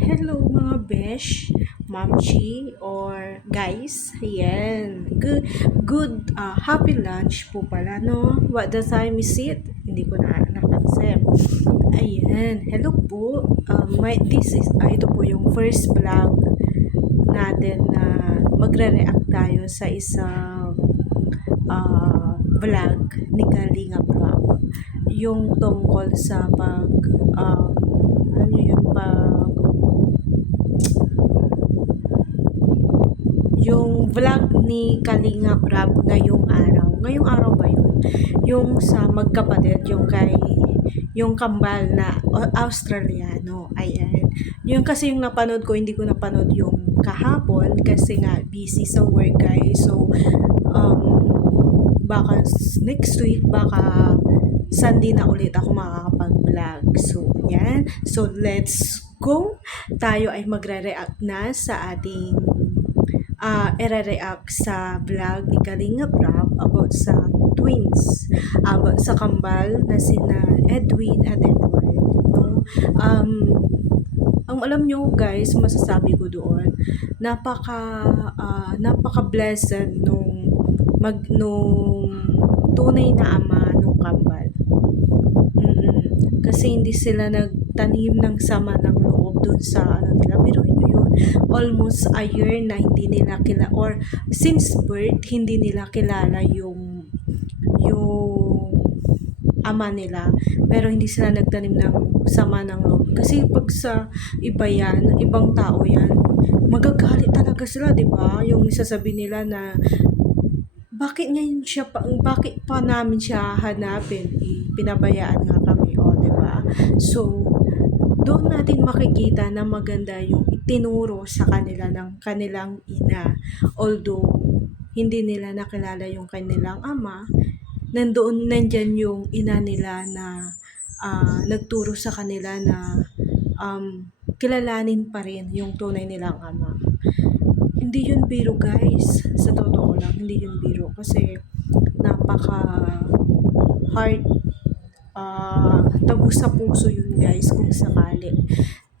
Hello mga besh, mamchi, or guys. Ayan. Happy lunch po pala, no? What the time is it? Hindi ko na napansin. Ayan. Hello po. Ito po yung first vlog natin na magre-react tayo sa isang vlog ni Kalinga Prab. Yung tungkol sa alam niyo yung vlog ni Kalinga Prab ngayong araw. Ngayong araw ba yun? Yung sa magkapatid, yung kambal na Australiano. Ayan. Yung kasi yung napanood ko, hindi ko napanood yung kahapon kasi nga busy sa work guys. So, baka next week, baka Sunday na ulit ako makakapag-vlog. So, yan. So, let's go. Tayo ay magre-react na sa ating ire-react sa vlog ni Kalinga Prab about sa twins, about sa kambal na sina Edwin at Edward, no? Ang alam nyo guys, masasabi ko doon, napaka-blessed nung tunay na ama nung kambal. Kasi hindi sila nagtanim ng sama ng loob doon sa nila. Pero yun, almost a year na hindi nila or since birth, hindi nila kilala yung ama nila. Pero hindi sila nagtanim ng sama ng loob. Kasi pag sa ibang tao yan, magagalit talaga sila, di ba? Yung sasabi nila na bakit pa namin siya hanapin? Pinabayaan nga kami, di ba? So, doon natin makikita na maganda yung itinuro sa kanila ng kanilang ina. Although, hindi nila nakilala yung kanilang ama, nandyan yung ina nila na nagturo sa kanila na kilalanin pa rin yung tunay nilang ama. Hindi yun biro guys, sa totoo lang, hindi yun biro kasi napaka hard, tagos sa puso yun guys kung sakali.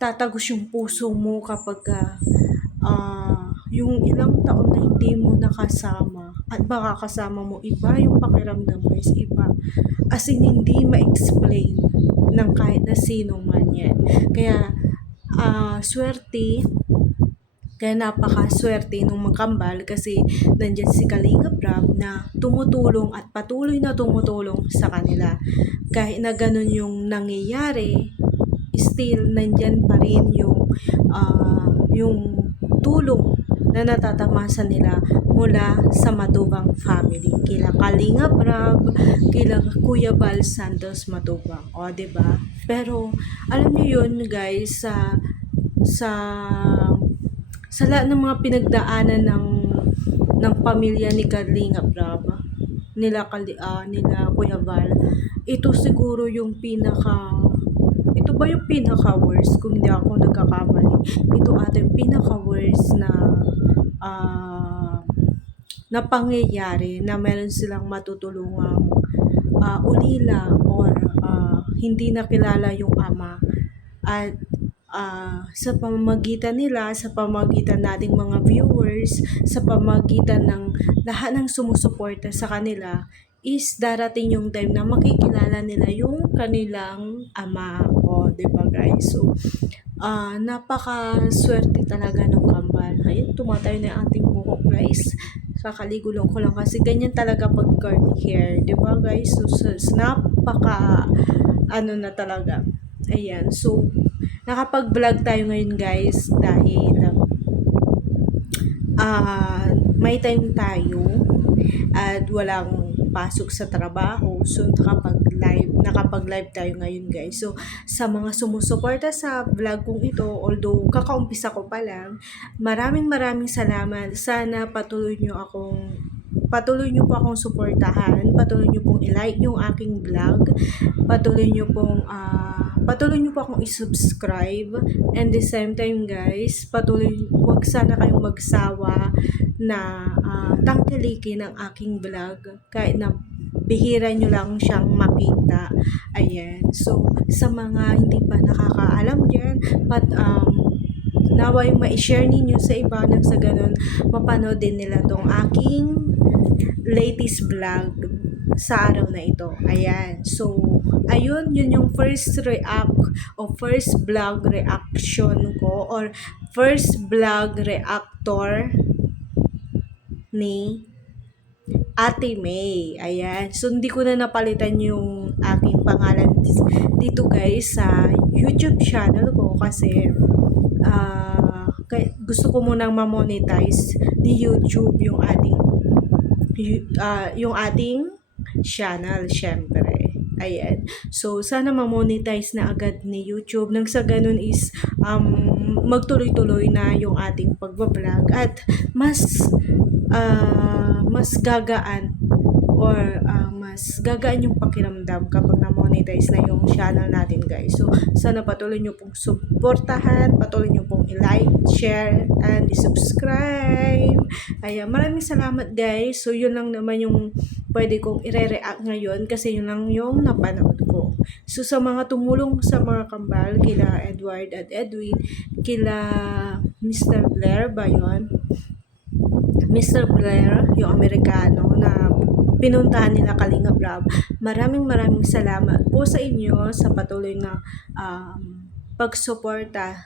Tatagos yung puso mo kapag yung ilang taon na hindi mo nakasama at baka kasama mo, iba yung pakiramdam guys, iba. As in, hindi ma-explain ng kahit na sino man yan. Kaya, kaya napakaswerte nung magkambal kasi nandyan si Kalinga Prab na tumutulong at patuloy na tumutulong sa kanila. Kahit na ganun yung nangyayari, still nandyan pa rin yung tulong na natatamasa nila mula sa Matubang family. Kila Kalinga Prab, kila Kuya Bal Santos Matubang. O, diba? Pero, alam niyo yun guys, sa lahat ng mga pinagdaanan ng pamilya ni Kalinga Prab, nila Kuya Val, ito siguro yung ito ba yung pinaka-worst kung hindi ako nagkakamali? Ito ate yung pinaka-worst na pangyayari na meron silang matutulungang ulila or hindi nakilala yung ama at sa pamamagitan nila, sa pamamagitan nating mga viewers, sa pamamagitan ng lahat ng sumusuporta sa kanila, is darating yung time na makikilala nila yung kanilang ama. O, diba guys? So, napaka-swerte talaga ng kambal. Ayun, tumatayo na yung ating buhok guys. Kakaligulong ko lang kasi ganyan talaga pag curly hair. Diba guys? So, na talaga. Ayan. So, nakapag-vlog tayo ngayon guys dahil may time tayo at walang pasok sa trabaho. So, nakapag-live tayo ngayon guys. So, sa mga sumusuporta sa vlog kong ito, although kakaumpisa ko pa lang, maraming salamat. Sana patuloy nyo po akong suportahan, patuloy nyo pong i-like yung aking vlog, patuloy nyo po akong i-subscribe, and the same time guys, wag sana kayong magsawa na tangkilikin ang aking vlog, kahit na bihira nyo lang siyang makita. Ayan, so sa mga hindi pa nakakaalam dyan, naway ma-share ninyo sa iba nang sa ganun mapanood din nila tong aking latest vlog sa araw na ito. Ayan. So, ayun, yun yung first react o first vlog reaction ko or first vlog reactor ni Ate May. Ayan. So, hindi ko na napalitan yung aking pangalan dito guys sa YouTube channel ko kasi gusto ko munang ma-monetize ni YouTube yung ating channel, syempre. Ayan. So, sana ma-monetize na agad ni YouTube. Nang sa ganun is, magtuloy-tuloy na yung ating pagbablog at mas gagaan or mas gagaan yung pakiramdam kapag na-monetize na yung channel natin guys. So, sana patuloy nyo pong suportahan, patuloy nyo pong i-like, share, and i-subscribe. Ayan, maraming salamat guys. So, yun lang naman yung pwede kong i-react ngayon kasi yun lang yung napanood ko. So, sa mga tumulong sa mga kambal, kila Edward at Edwin, kila Mr. Blair ba yun? Mr. Blair, yung Amerikano na pinuntahan nila Kalinga Prab. Maraming salamat po sa inyo sa patuloy na pagsuporta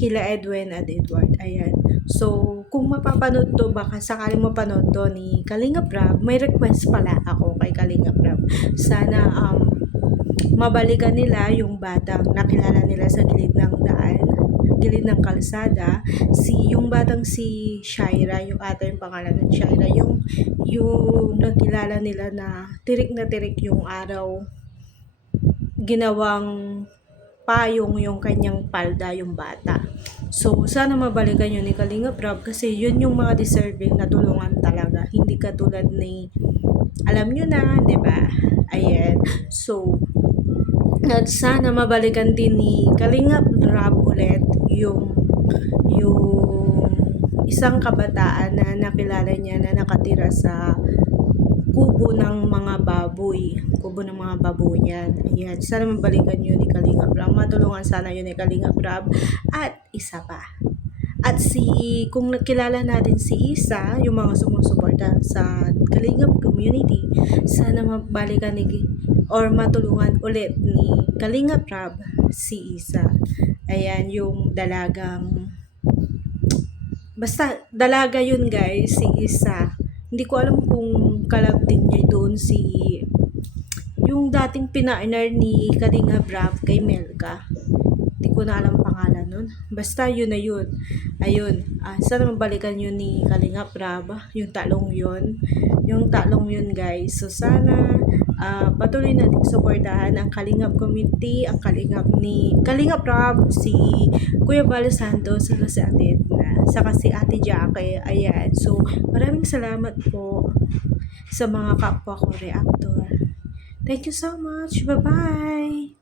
kila Edwin at Edward. Ayan. So, kung mapapanood to, baka sakaling mapanood to ni Kalinga Prab, may request pala ako kay Kalinga Prab. Sana mabalikan nila yung batang nakilala nila sa gilid ng daan, gilid ng kalsada, yung batang si Shaira, yung ata yung pangalan ng Shaira, yung nakilala nila na tirik yung araw, ginawang payong yung kanyang palda yung bata. So, sana mabalikan yun ni Kalinga Prab kasi yun yung mga deserving na tulungan talaga. Hindi katulad ni, alam nyo na, di ba? Ayan. So, at sana mabalikan din ni Kalinga Prab ulit yung isang kabataan na nakilala niya na nakatira sa kubo ng mga baboy. Kubo ng mga baboy yan. Ayan. Sana mabalikan yun ni Kalinga Prab. Matulungan sana yun ni Kalinga Prab. At isa pa. At kung nakilala natin si Isa, yung mga sumusuporta sa Kalingap community, sana mabalikan or matulungan ulit ni Kalinga Prab si Isa. Ayan, yung dalagang, basta dalaga yun guys, si Isa. Hindi ko alam kung kalab din niya doon yung dating pina-partner ni Kalinga Prab kay Melka. Hindi ko na alam pangalan nun. Basta yun na yun. Ayun. Sana mabalikan yun ni Kalinga Prab. Yung talong yun. Yung talong yun guys. So sana patuloy natin suportahan ang Kalingap community, ang Kalingap ni Kalinga Prab, si Kuya Val Santos, saka si Ate Edna, saka si Ate Jackie. Ayan. So maraming salamat po sa mga kapwa ko reactor. Thank you so much. Bye-bye!